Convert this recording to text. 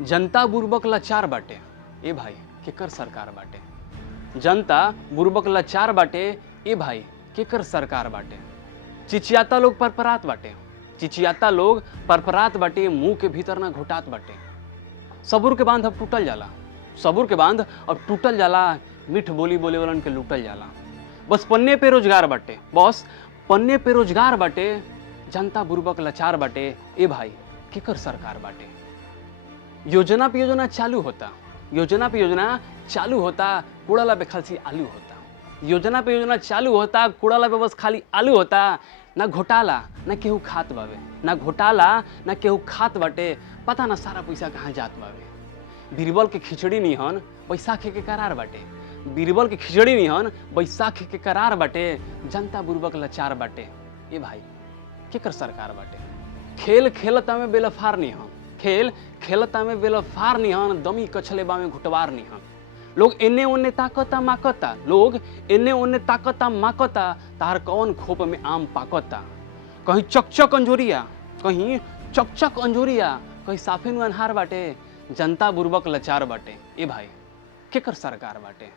जनता बुर्बक लाचार बाटे, ए भाई केकर सरकार बाटे। जनता बुर्बक लाचार बाटे, ए भाई केकर सरकार बाटे। चिचियाता लोग परपरात बाटे, चिचियाता लोग परपरात बाटे, मुंह के भीतर ना घोटात बाटे। सबूर के बांध अब टूटल जाला, सबूर के बांध अब टूटल जाला, मीठ बोली बोले वालन के लूटल जाला। बस पन्ने पे रोजगार बाटे, बस पन्ने पे रोजगार बाटे। जनता बुर्बक लाचार बाटे, ए भाई केकर सरकार बाटे। योजना पे योजना चालू होता, योजना पे योजना चालू होता, कूड़ाला पे खाली आलू होता। योजना पे योजना चालू होता, कूड़ाला पे बस खाली आलू होता। ना घोटाला ना केहू खात बावे, ना घोटाला ना केहू खात बाटे। पता ना सारा पैसा कहाँ जात बावे। बीरबल के खिचड़ी निहन बैसाखी के करार बाटे, बीरबल के खिचड़ी निहन बैसाखी के करार बाटे। जनता बुर्बक लाचार बाटे, ए भाई केकर सरकार बाटे। खेल खेलता में बेलफार निहन, खेल खेलता में बेलफार निहन, दमी कछले बामे घुटवार निहन। लोग एने ओने ताकता माकता, लोग एने ओने ताकता माकता, तार कौन खोप में आम पाकता। कहीं चकचक अंजोरिया, कहीं चकचक अंजोरिया, कहीं साफे नु अनहार बाटे। जनता बुर्बक लाचार बाटे, ए भाई केकर सरकार बाटे।